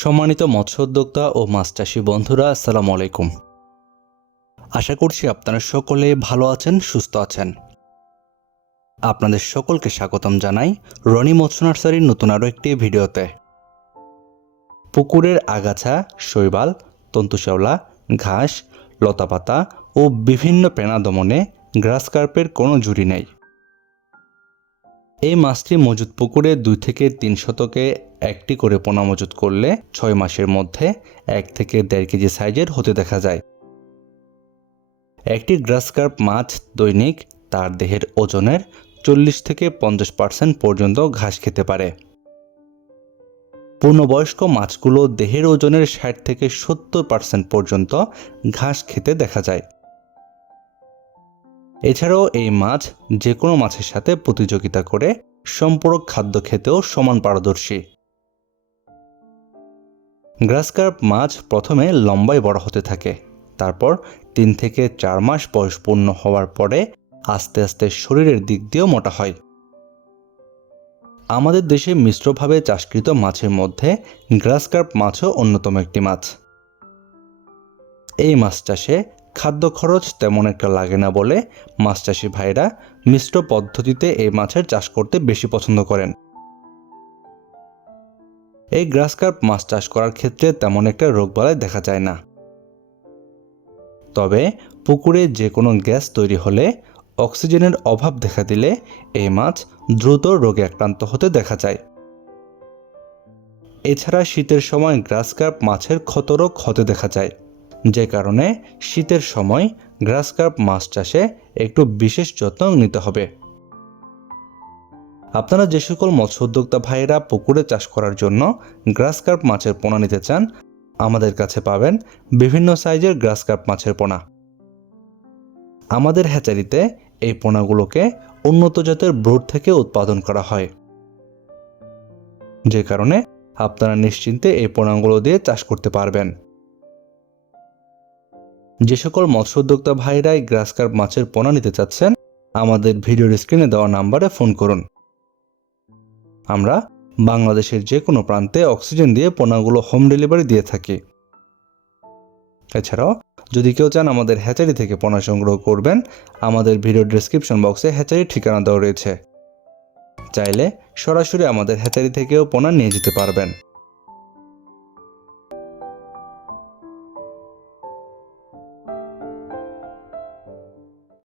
সম্মানিত মৎস্য উদ্যোক্তা ও মাছ চাষী বন্ধুরা আসসালাম আলাইকুম আশা করছি আপনারা সকলে ভালো আছেন সুস্থ আছেন আপনাদের সকলকে স্বাগতম জানাই রনি মৎস্য নার্সারির নতুন আরও একটি ভিডিওতে পুকুরের আগাছা শৈবাল তন্তুশ্যাওলা ঘাস লতাপাতা ও বিভিন্ন পেনা দমনে গ্রাসকার্পের কোনো জুড়ি নেই এই মাছটি মজুদ পুকুরে দুই থেকে তিন শতকে একটি করে পোনা মজুত করলে ছয় মাসের মধ্যে এক থেকে দেড় কেজি সাইজের হতে দেখা যায় একটি গ্রাসকার্প মাছ দৈনিক তার দেহের ওজনের চল্লিশ থেকে পঞ্চাশ পার্সেন্ট পর্যন্ত ঘাস খেতে পারে পূর্ণবয়স্ক মাছগুলো দেহের ওজনের ষাট থেকে সত্তর পার্সেন্ট পর্যন্ত ঘাস খেতে দেখা যায় এছাড়াও এই মাছ যে কোনো মাছের সাথে প্রতিযোগিতা করে সম্পূরক খাদ্য খেতেও সমান পারদর্শী গ্রাসকার্প মাছ প্রথমে লম্বায় বড় হতে থাকে তারপর তিন থেকে চার মাস বয়স পূর্ণ হওয়ার পরে আস্তে আস্তে শরীরের দিক দিয়েও মোটা হয় আমাদের দেশে মিশ্রভাবে চাষকৃত মাছের মধ্যে গ্রাসকার্প মাছও অন্যতম একটি মাছ এই মাছ চাষে খাদ্য খরচ তেমন একটা লাগে না বলে মাছ চাষি ভাইরা মিশ্র পদ্ধতিতে এই মাছের চাষ করতে বেশি পছন্দ করেন এই গ্রাসকার্প মাছ চাষ করার ক্ষেত্রে তেমন একটা রোগবালাই দেখা যায় না তবে পুকুরে যে কোনো গ্যাস তৈরি হলে অক্সিজেনের অভাব দেখা দিলে এই মাছ দ্রুত রোগে আক্রান্ত হতে দেখা যায় এছাড়া শীতের সময় গ্রাসকার্প মাছের ক্ষতরও হতে দেখা যায় যে কারণে শীতের সময় গ্রাসকার্প মাছ চাষে একটু বিশেষ যত্ন নিতে হবে আপনারা যে সকল মৎস্য উদ্যোক্তা ভাইয়েরা পুকুরে চাষ করার জন্য গ্রাস কার্প মাছের পোনা নিতে চান আমাদের কাছে পাবেন বিভিন্ন সাইজের গ্রাস কার্প মাছের পোনা আমাদের হ্যাচারিতে এই পোনাগুলোকে উন্নত জাতের ব্রুড থেকে উৎপাদন করা হয় যে কারণে আপনারা নিশ্চিন্তে এই পোনাগুলো দিয়ে চাষ করতে পারবেন যে সকল মৎস্য উদ্যোক্তা ভাইরাই গ্রাসকার্প মাছের পোনা নিতে চাচ্ছেন আমাদের ভিডিওর স্ক্রিনে দেওয়া নাম্বারে ফোন করুন আমরা বাংলাদেশের যে কোনো প্রান্তে অক্সিজেন দিয়ে পোনাগুলো হোম ডেলিভারি দিয়ে থাকি এছাড়াও যদি কেউ চান আমাদের হ্যাচারি থেকে পোনা সংগ্রহ করবেন আমাদের ভিডিও ডিসক্রিপশন বক্সে হ্যাচারির ঠিকানা দেওয়া রয়েছে চাইলে সরাসরি আমাদের হ্যাচারি থেকেও পোনা নিয়ে যেতে পারবেন